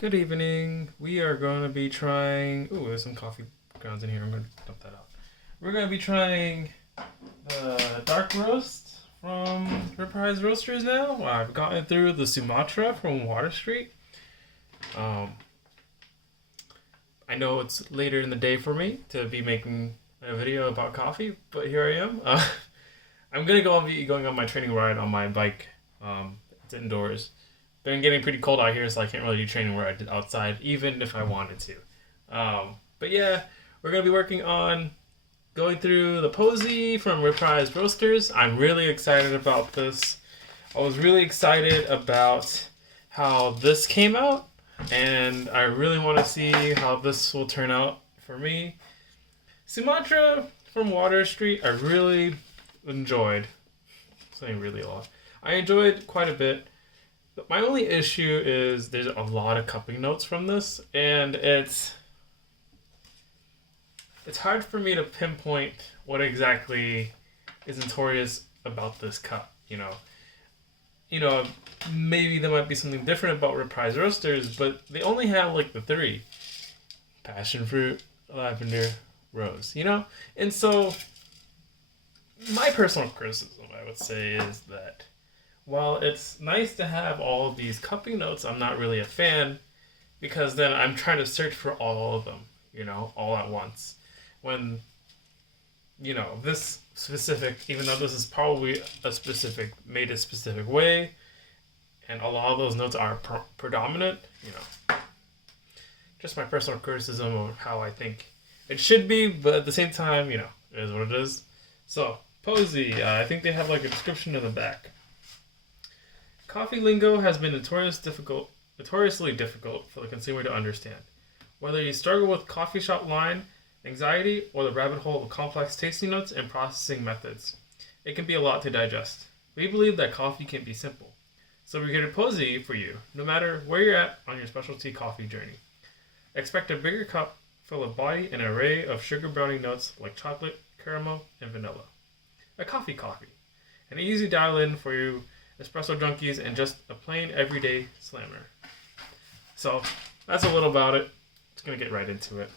Good evening. We are going to be trying. Ooh, there's some coffee grounds in here. I'm going to dump that out. We're going to be trying the dark roast from Reprise Roasters now. I've gotten through the Sumatra from Water Street. I know it's later in the day for me to be making a video about coffee, but here I am. I'm going to be going on my training ride on my bike. It's indoors. Been getting pretty cold out here, so I can't really do training where I did outside, even if I wanted to. But yeah, we're going to be working on going through the Posie from Reprise Roasters. I'm really excited about this. I was really excited about how this came out, and I really want to see how this will turn out for me. Sumatra from Water Street, I really enjoyed. I'm saying really a lot. I enjoyed quite a bit. My only issue is there's a lot of cupping notes from this, and it's hard for me to pinpoint what exactly is notorious about this cup. You know, maybe there might be something different about Reprise Roasters, but they only have like the three: passion fruit, lavender, rose. And so my personal criticism, I would say, is that while it's nice to have all of these cupping notes, I'm not really a fan, because then I'm trying to search for all of them, all at once. When, this specific, even though this is probably made a specific way, and a lot of those notes are predominant, just my personal criticism of how I think it should be, but at the same time, it is what it is. So, Posie, I think they have like a description in the back. Coffee lingo has been notoriously difficult for the consumer to understand. Whether you struggle with coffee shop line anxiety or the rabbit hole of complex tasting notes and processing methods, it can be a lot to digest. We believe that coffee can be simple. So we're here to Posie for you, no matter where you're at on your specialty coffee journey. Expect a bigger cup full of body and an array of sugar browning notes like chocolate, caramel, and vanilla. A coffee. An easy dial in for you espresso junkies and just a plain everyday slammer. So that's a little about it. Just gonna get right into it.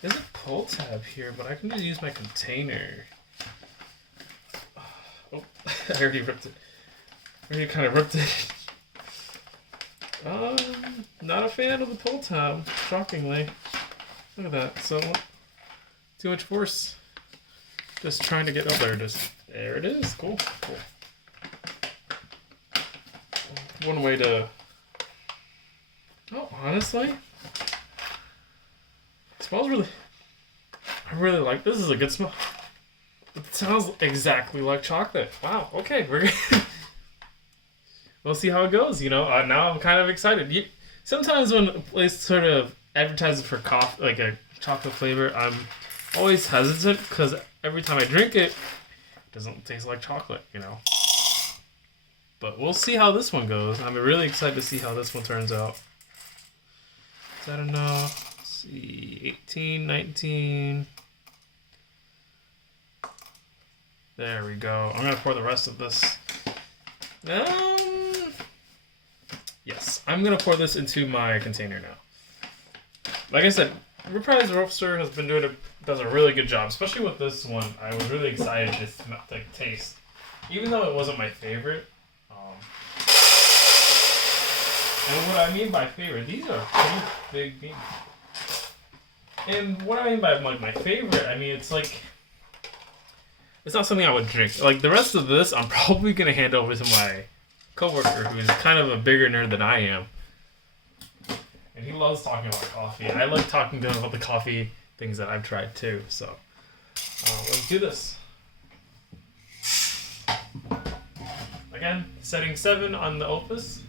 There's a pull tab here, but I can just use my container. Oh, I already ripped it. I already kind of ripped it. Not a fan of the pull tab, shockingly. Look at that. So too much force. Just trying to get up there. There it is. Cool. One way to... Oh, honestly, it smells really... I really like... This is a good smell. It smells exactly like chocolate. Wow, okay. We'll see how it goes, now I'm kind of excited. Sometimes when a place sort of advertises for coffee, like a chocolate flavor, I'm always hesitant because every time I drink it, doesn't taste like chocolate, But we'll see how this one goes. I'm really excited to see how this one turns out. Is that enough? Let's see. 18, 19. There we go. I'm going to pour the rest of this. Yes, I'm going to pour this into my container now. Like I said, Reprise Roaster does a really good job, especially with this one. I was really excited to taste, even though it wasn't my favorite. And what I mean by favorite, these are pretty big beans. And what I mean by my favorite, it's like, it's not something I would drink. Like the rest of this, I'm probably gonna hand over to my coworker, who is kind of a bigger nerd than I am. And he loves talking about coffee. I like talking to him about the coffee things that I've tried too. So let's do this. Again, setting 7 on the Opus.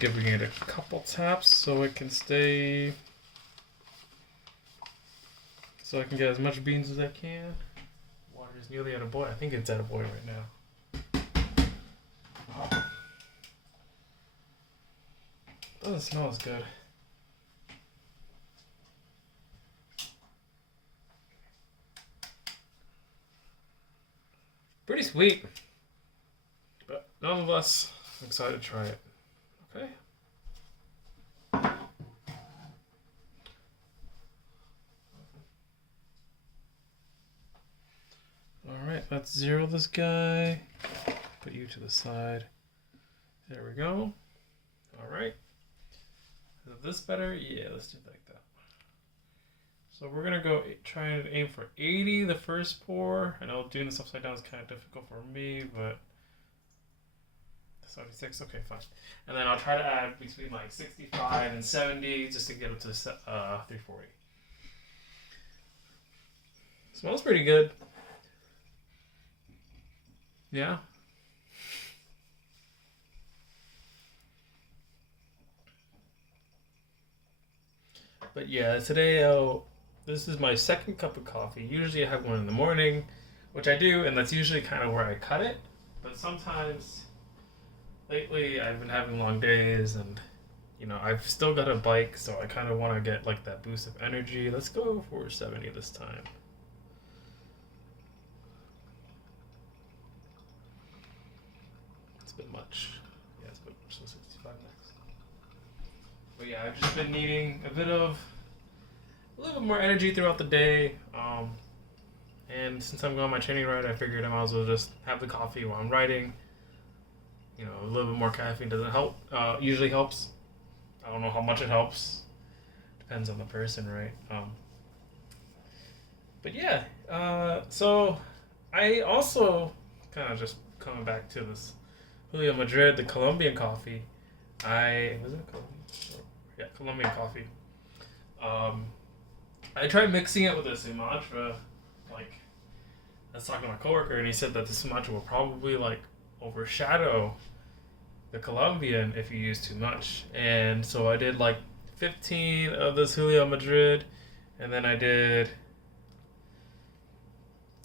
giving it a couple taps so it can stay, so I can get as much beans as I can. Water is nearly at a boil. I think it's at a boil right now. Doesn't smell as good. Pretty sweet, but nonetheless, I'm excited to try it. Okay. Alright, let's zero this guy. Put you to the side. There we go. Alright. Is this better? Yeah, let's do it like that. So we're going to go try and aim for 80 the first pour. I know doing this upside down is kind of difficult for me, but 76, okay, fine. And then I'll try to add between like 65 and 70 just to get up to 340. Smells pretty good. Yeah. But yeah, today this is my second cup of coffee. Usually I have one in the morning, which I do, and that's usually kind of where I cut it. But sometimes, lately, I've been having long days, and you know, I've still got a bike, so I kind of want to get like that boost of energy. Let's go for 70 this time. It's a bit much. Yeah, it's a bit much. So 65 next. But yeah, I've just been needing a little bit more energy throughout the day. And since I'm going on my training ride, I figured I might as well just have the coffee while I'm riding. You know, a little bit more caffeine doesn't help. Usually helps. I don't know how much it helps. Depends on the person, right? But yeah, so I also kind of just coming back to this Julio Madrid, the Colombian coffee. Was it Colombian? Yeah, Colombian coffee. I tried mixing it with a Sumatra. Like, I was talking to my coworker, and he said that the Sumatra will probably like overshadow the Colombian if you use too much. And so I did like 15 of this Julio Madrid, and then I did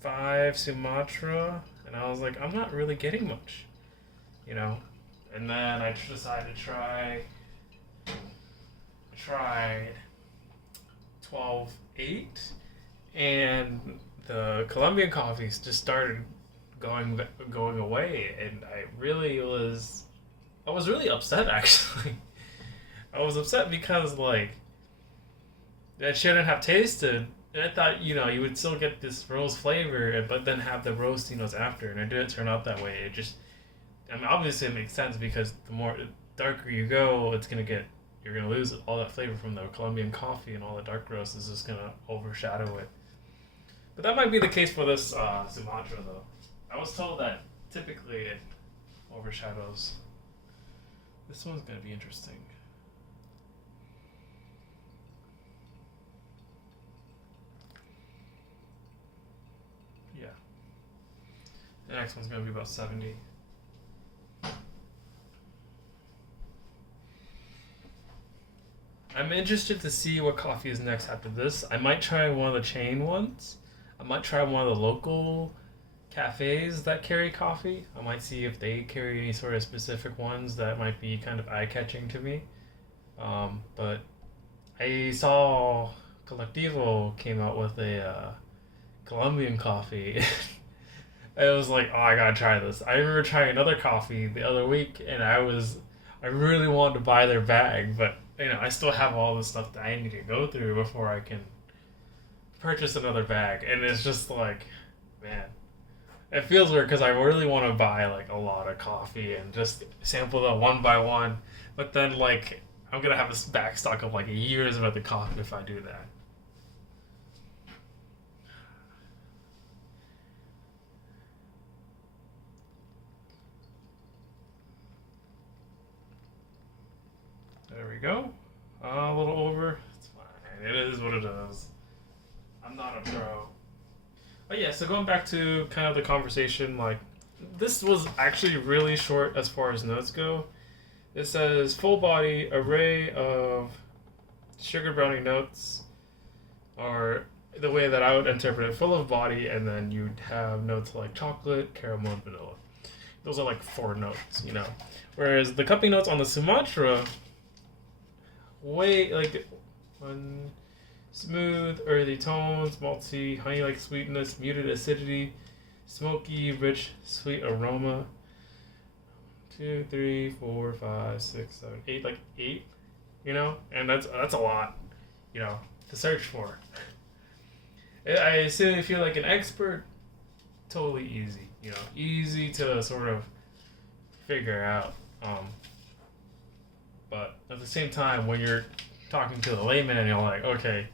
5 Sumatra, and I was like, I'm not really getting much, you know. And then I decided to try 12-8, and the Colombian coffees just started going away, and I was really upset actually. I was upset because like that shouldn't have tasted. And I thought, you know, you would still get this rose flavor, but then have the roastinos after, and it didn't turn out that way. It just, I mean, obviously it makes sense because the more darker you go, you're gonna lose all that flavor from the Colombian coffee, and all the dark roast is just gonna overshadow it. But that might be the case for this Sumatra, though. I was told that typically it overshadows. This one's gonna be interesting. Yeah. The next one's gonna be about 70. I'm interested to see what coffee is next after this. I might try one of the chain ones. I might try one of the local cafes that carry coffee. I might see if they carry any sort of specific ones that might be kind of eye-catching to me. But I saw Colectivo came out with a Colombian coffee. I was like, oh, I gotta try this. I remember trying another coffee the other week, and I really wanted to buy their bag, but you know, I still have all the stuff that I need to go through before I can purchase another bag. And it's just like, man, it feels weird because I really want to buy like a lot of coffee and just sample them one by one. But then like, I'm going to have this back stock of like a year's worth of coffee if I do that. There we go. A little over. It's fine. It is what it is. I'm not a pro. But yeah, so going back to kind of the conversation, like, this was actually really short as far as notes go. It says full body array of sugar brownie notes, or the way that I would interpret it, full of body, and then you'd have notes like chocolate, caramel, and vanilla. Those are like 4 notes. Whereas the cupping notes on the Sumatra, way like one smooth, earthy tones, malty, honey-like sweetness, muted acidity, smoky, rich, sweet aroma. 2, 3, 4, 5, 6, 7, 8, like 8, and that's a lot, to search for. I simply feel like an expert, totally easy, easy to sort of figure out. But at the same time, when you're talking to the layman and you're like, okay,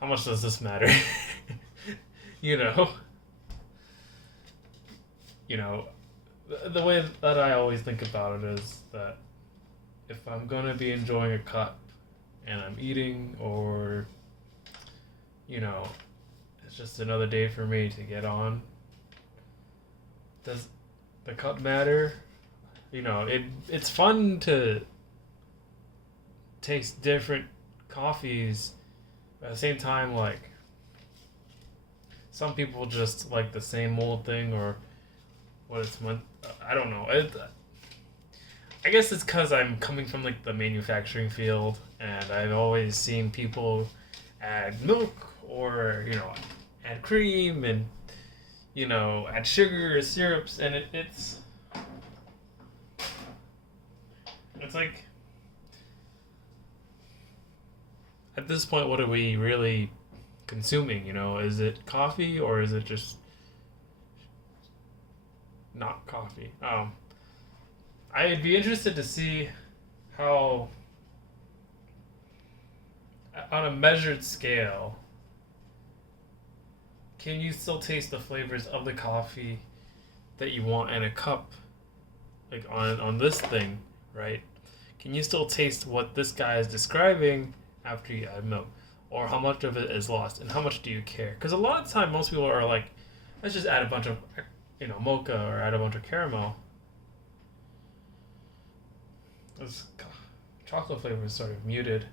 how much does this matter? you know, the way that I always think about it is that if I'm gonna be enjoying a cup and I'm eating, or it's just another day for me to get on, does the cup matter? It's fun to taste different coffees, but at the same time, like, some people just like the same old thing, or what it's meant. I don't know. I guess it's because I'm coming from like the manufacturing field, and I've always seen people add milk, or add cream, and add sugar or syrups, and it's like, at this point, what are we really consuming? Is it coffee, or is it just not coffee? I'd be interested to see how, on a measured scale, can you still taste the flavors of the coffee that you want in a cup, like on this thing, right? Can you still taste what this guy is describing after you add milk? Or how much of it is lost, and how much do you care? Because a lot of the time, most people are like, let's just add a bunch of, mocha, or add a bunch of caramel. This chocolate flavor is sort of muted.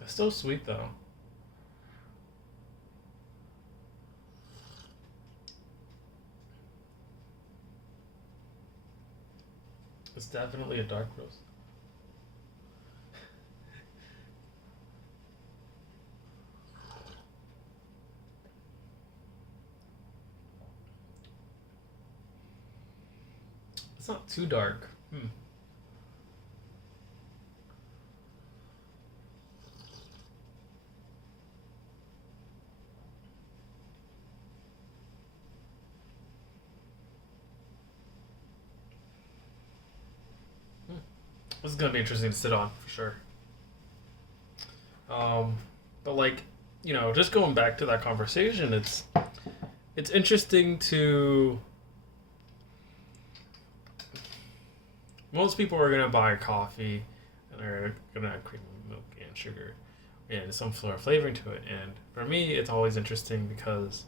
It's still sweet, though. It's definitely a dark roast. It's not too dark. This is gonna be interesting to sit on for sure. But like, just going back to that conversation, it's interesting to. Most people are gonna buy coffee, and they're gonna add cream, milk, and sugar, and some sort of flavoring to it. And for me, it's always interesting because,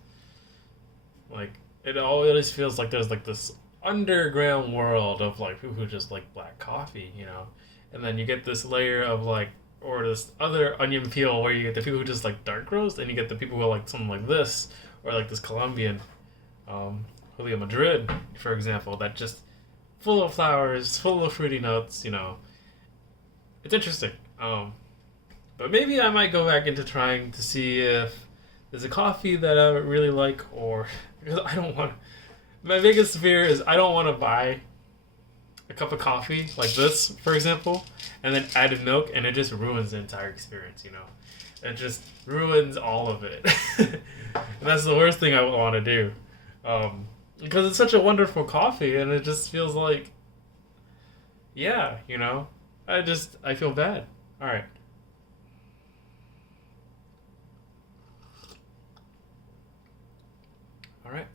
like, it always feels like there's like this underground world of like people who just like black coffee, and then you get this layer of like, or this other onion peel where you get the people who just like dark roast, and you get the people who like something like this, or like this Colombian, Julio Madrid, for example, that just full of flowers, full of fruity notes. It's interesting. But maybe I might go back into trying to see if there's a coffee that I really like, or because I don't want. My biggest fear is I don't want to buy a cup of coffee like this, for example, and then add milk, and it just ruins the entire experience. It just ruins all of it. And that's the worst thing I would want to do. Because it's such a wonderful coffee, and it just feels like, yeah, I feel bad. All right. All right.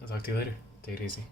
I'll talk to you later. Take it easy.